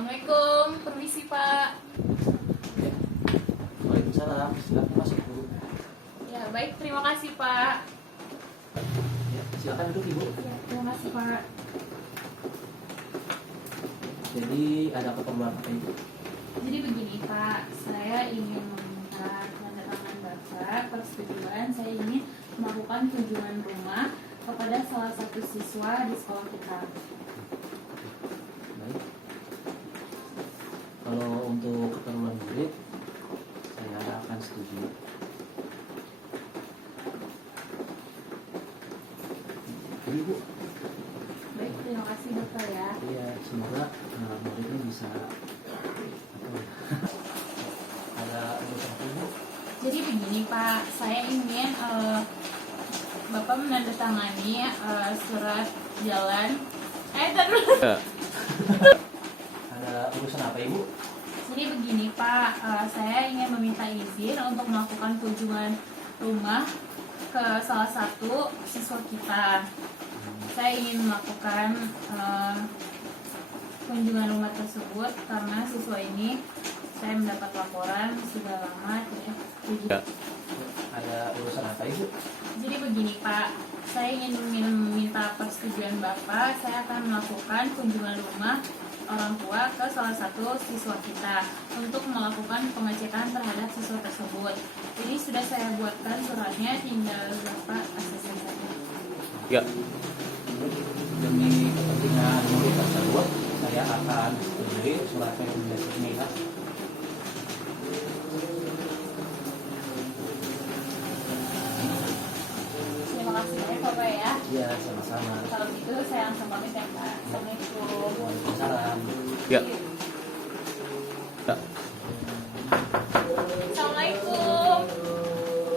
Assalamualaikum, permisi Pak. Waalaikumsalam, silakan masuk Bu. Ya baik, terima kasih Pak. Ya, silakan duduk Ibu. Ya, terima kasih Pak. Jadi ada keperluan apa Ibu? Jadi begini Pak, saya ingin meminta tanda tangan Bapak persetujuan saya ingin melakukan kunjungan rumah kepada salah satu siswa di sekolah kita. Baik. Kalau untuk keperluan murid, saya akan setuju. Jadi Bu, Baik, terima kasih Bapak ya. ya semoga muridnya bisa ada urusan apa Bu? Jadi begini Pak, saya ingin Bapak menandatangani surat jalan. Terus. Ada urusan apa Ibu? Jadi begini Pak, saya ingin meminta izin untuk melakukan kunjungan rumah ke salah satu siswa kita. Saya ingin melakukan kunjungan rumah tersebut karena siswa ini saya mendapat laporan sudah lama tidak begitu. Ada urusan apa Ibu? Jadi begini Pak, saya ingin meminta persetujuan Bapak. Saya akan melakukan kunjungan rumah orang tua ke salah satu siswa kita untuk melakukan pengecekan terhadap siswa tersebut. Jadi sudah saya buatkan suratnya, tinggal Bapak akses saja. Ya. Demi kepentingan murid tersebut, saya akan beri surat rekomendasi ini ya. Terima kasih banyak Bapak ya. Iya, sama-sama. Kalau gitu saya langsung pamit ya Pak. Assalamualaikum. Waalaikumsalam. Ya. Ya. Assalamualaikum.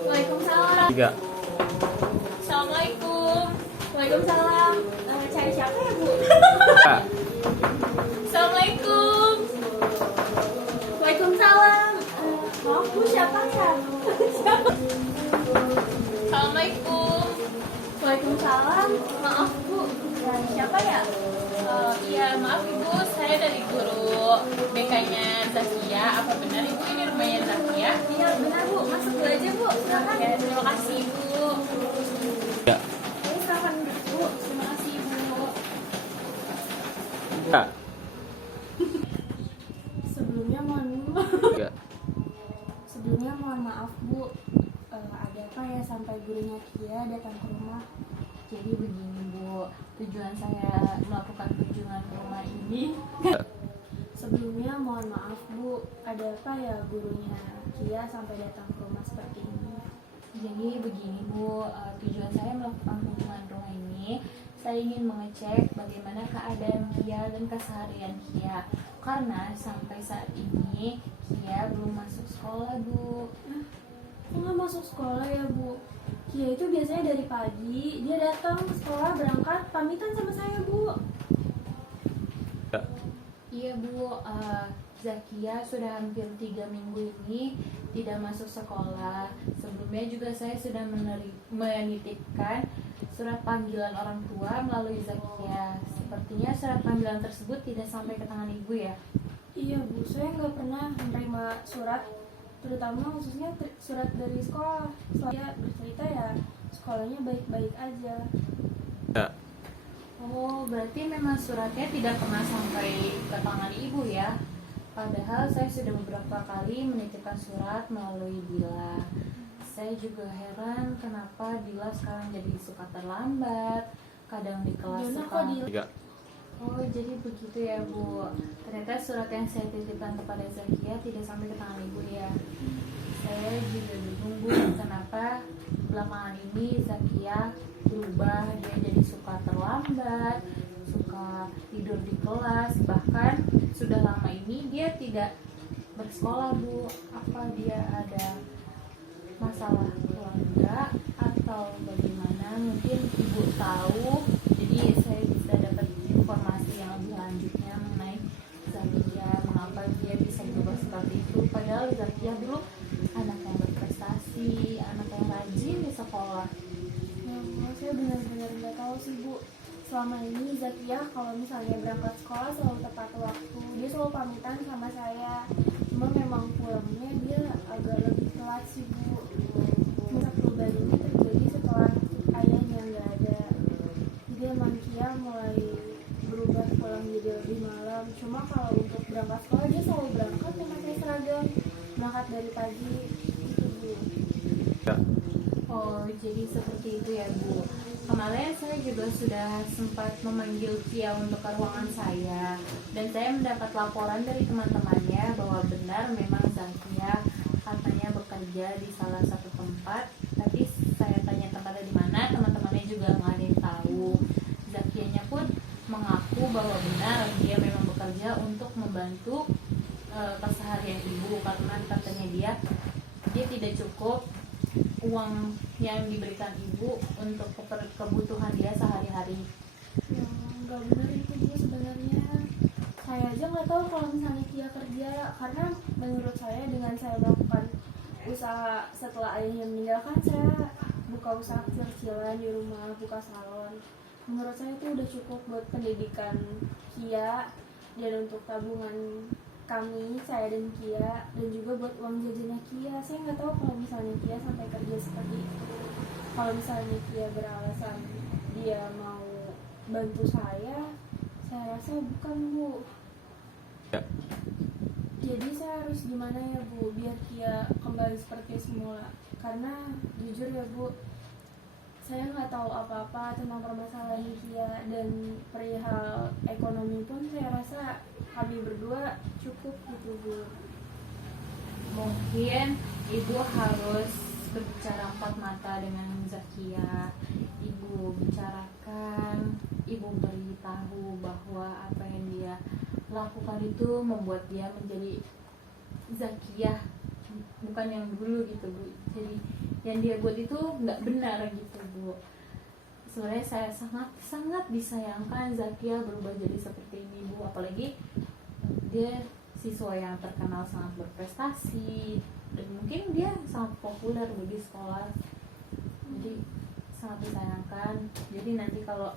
Waalaikumsalam. 3. Assalamualaikum. Waalaikumsalam. Cari siapa ya Bu? Ya. Assalamualaikum. Waalaikumsalam. Maaf Bu, siapa ya? Assalamualaikum. Waalaikumsalam. Maaf Bu, siapa ya? Iya maaf Ibu, saya dari guru BK-nya Zakia. Apa benar Ibu ini rumahnya Zakia? Iya benar Bu, masuk dulu aja Bu. Silakan. Ya, terima kasih Ibu. Ya. Silakan Bu. Terima kasih Ibu. Ya. Ya. Sebelumnya mohon maaf Bu, ada apa ya sampai gurunya Kia datang ke rumah? Jadi begini Bu, tujuan saya melakukan kunjungan ke rumah ini. Sebelumnya mohon maaf Bu, ada apa ya gurunya Kia sampai datang ke rumah seperti ini? Jadi begini Bu, tujuan saya melakukan kunjungan rumah ini, saya ingin mengecek bagaimana keadaan Kia dan keseharian Kia. Karena sampai saat ini Kia belum masuk sekolah Bu. Kok nggak masuk sekolah ya Bu? Kia itu biasanya dari pagi, dia datang ke sekolah berangkat pamitan sama saya Bu. Ya. Iya Bu, Zakia sudah hampir 3 minggu ini tidak masuk sekolah. Sebelumnya juga saya sudah menitipkan surat panggilan orang tua melalui Zakia. Sepertinya surat panggilan tersebut tidak sampai ke tangan Ibu ya? Iya Bu, saya nggak pernah menerima surat, terutama khususnya surat dari sekolah. Saya bercerita ya sekolahnya baik-baik aja. Ya. Oh, berarti memang suratnya tidak pernah sampai ke tangan Ibu ya? Padahal saya sudah beberapa kali menitipkan surat melalui Dila. Saya juga heran kenapa Dila sekarang jadi suka terlambat, kadang di kelas Gimana suka... kok Dila? 3. Oh, jadi begitu ya Bu. Ternyata surat yang saya titipkan kepada Zakia tidak sampai ke tangan Ibu ya. Saya juga bingung Bu, kenapa belakangan ini Zakia berubah, dia jadi suka terlambat, suka tidur di kelas, bahkan sudah lama ini dia tidak bersekolah Bu. Apa dia ada masalah keluarga atau bagaimana? Mungkin Ibu tahu, jadi saya bisa dapat informasi yang lebih lanjutnya mengenai Zakia, mengapa dia bisa berubah seperti itu. Padahal Zakia dulu anak yang berprestasi, anak yang rajin di sekolah. Saya benar-benar nggak tahu sih Bu. Selama ini Zakia kalau misalnya berangkat sekolah selalu tepat waktu. dia selalu pamitan sama saya, cuma memang pulangnya dia agak lebih telat sih Bu. Masa perubahan ini terjadi setelah ayahnya nggak ada, jadi emang Kia mulai berubah pulang jadi lebih malam. Cuma kalau untuk berangkat sekolah dia selalu berangkat memakai seragam, berangkat dari pagi gitu Bu. Ya. Oh, jadi seperti itu ya Bu. Kemarin saya juga sudah sempat memanggil Kia untuk ke ruangan saya, dan saya mendapat laporan dari teman-temannya bahwa benar memang Zakia katanya bekerja di salah satu tempat. Tapi saya tanya tempatnya di mana, teman-temannya juga nggak ada yang tahu. Zakianya pun mengaku bahwa benar dia memang bekerja untuk membantu keseharian ibu, karena katanya dia tidak cukup uang yang diberikan ibu untuk kebutuhan dia sehari-hari. Ya, nggak benar itu Bu sebenarnya. Saya aja nggak tahu kalau misalnya Kia kerja, karena menurut saya dengan saya melakukan usaha setelah ayahnya meninggalkan, saya buka usaha kecil-kecilan di rumah, buka salon. Menurut saya itu udah cukup buat pendidikan Kia dan untuk tabungan kami, saya dan Kia, dan juga buat uang jajannya Kia. Saya nggak tahu kalau misalnya Kia sampai kerja seperti itu. Kalau misalnya Kia beralasan dia mau bantu saya rasa bukan Bu. Ya. Jadi saya harus gimana ya Bu biar Kia kembali seperti semula? Karena jujur ya Bu, saya nggak tahu apa-apa tentang permasalahan Kia, dan perihal ekonomi pun saya rasa kami berdua cukup gitu Bu. Mungkin ibu harus berbicara empat mata dengan Zakia. Ibu bicarakan, ibu beritahu bahwa apa yang dia lakukan itu membuat dia menjadi Zakia, bukan yang dulu gitu Bu. Jadi yang dia buat itu nggak benar gitu Bu. Sebenarnya saya sangat disayangkan Zakia berubah jadi seperti ini Bu, apalagi dia siswa yang terkenal sangat berprestasi dan mungkin dia sangat populer Bu di sekolah. Jadi sangat disayangkan. Jadi nanti kalau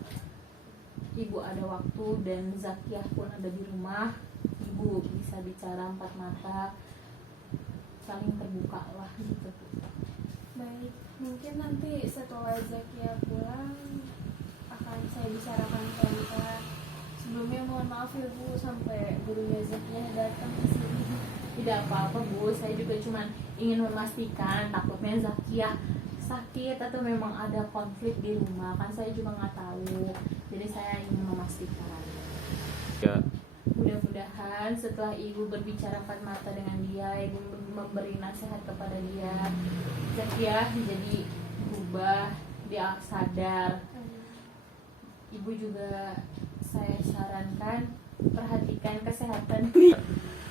ibu ada waktu dan Zakia pun ada di rumah, ibu bisa bicara empat mata, saling terbuka lah gitu Bu. Baik, mungkin nanti setelah Zakia pulang akan saya bicarakan ke Anita. Sebelumnya mohon maaf ya Bu, sampai gurunya Zakia datang ke sini. Tidak apa-apa Bu, saya juga cuma ingin memastikan takutnya Zakia sakit atau memang ada konflik di rumah, kan saya juga nggak tahu. Jadi saya ingin memastikan. Ya. Mudah-mudahan setelah ibu berbicara empat mata dengan dia, ibu memberi nasihat kepada dia, Zakia jadi berubah, dia sadar. Ibu juga saya sarankan perhatikan kesehatan.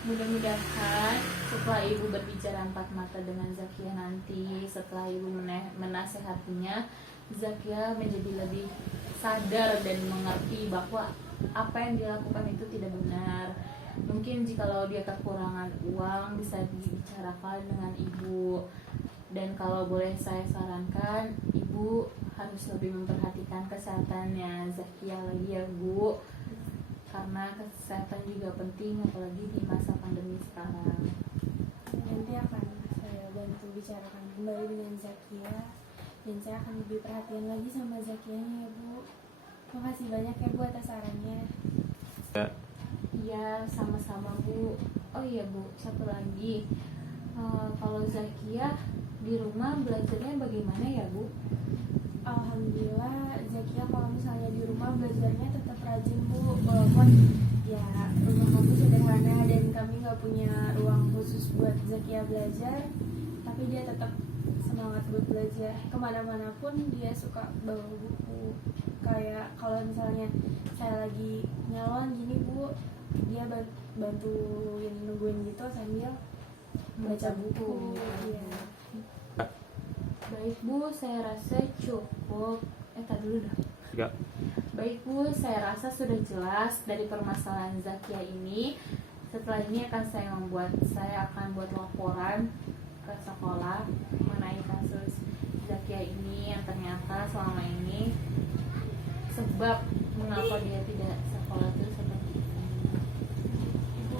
Mudah-mudahan setelah ibu berbicara empat mata dengan Zakia nanti, setelah ibu menasehatinya, Zakia menjadi lebih sadar dan mengerti bahwa apa yang dilakukan itu tidak benar. Mungkin jikalau dia kekurangan uang bisa dibicarakan dengan ibu. Dan kalau boleh saya sarankan, ibu harus lebih memperhatikan kesehatannya Zakia lagi ya Bu, karena kesehatan juga penting apalagi di masa pandemi sekarang. Nanti akan saya bantu bicarakan kembali dengan Zakia, dan saya akan lebih perhatian lagi sama Zakianya ya Bu. Makasih banyak ya Bu atas sarannya. Ya. Iya, sama-sama Bu. Oh iya Bu, satu lagi, kalau Zakia di rumah belajarnya bagaimana ya Bu? Alhamdulillah Zakia kalau misalnya di rumah belajarnya tetap rajin Bu, walaupun ya rumah kami sederhana dan kami nggak punya ruang khusus buat Zakia belajar, tapi dia tetap semangat buat belajar. Kemana-mana pun dia suka bawa buku. Kayak kalau misalnya saya lagi nyalon gini Bu, dia bantuin nungguin gitu sambil baca buku. Iya. Baik Bu, saya rasa cukup. Tadi dulu dah. Ya. Baik Bu, saya rasa sudah jelas dari permasalahan Zakia ini. Setelah ini saya akan buat laporan ke sekolah mengenai kasus Zakia ini yang ternyata selama ini sebab mengapa dia tidak sekolah itu seperti ini. Itu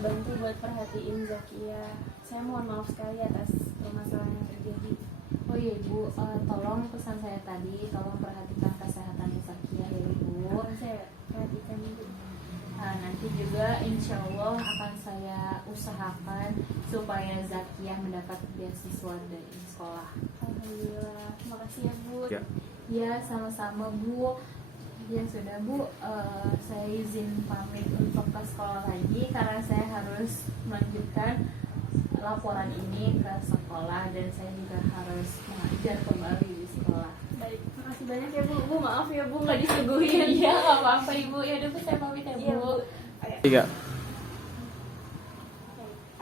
bantu buat perhatiin Zakia. Saya mohon maaf sekali atas permasalahan yang terjadi. Oh iya Ibu, tolong pesan saya tadi, tolong perhatikan kesehatan Zakia ya Ibu. Akan saya perhatikan Ibu. Nanti juga insya Allah akan saya usahakan supaya Zakia mendapat beasiswa dari sekolah. Alhamdulillah, terima kasih ya Bu. Ya. Ya sama-sama Bu. Ya sudah Bu, saya izin pamit untuk ke sekolah lagi karena saya harus melanjutkan laporan ini ke sekolah dan saya juga harus mengajar kembali di sekolah. Baik, makasih banyak ya Bu. Bu maaf ya Bu nggak disuguhin. Iya nggak apa-apa Ibu. Ya udah Bu, saya pamit ya Iya Bu. Bu. Ayo. 3.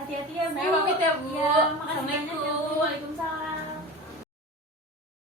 Hati-hati ya Bu. Saya pamit ya Bu. Iya, makasih banyak ya Bu. Assalamualaikum. Waalaikumsalam.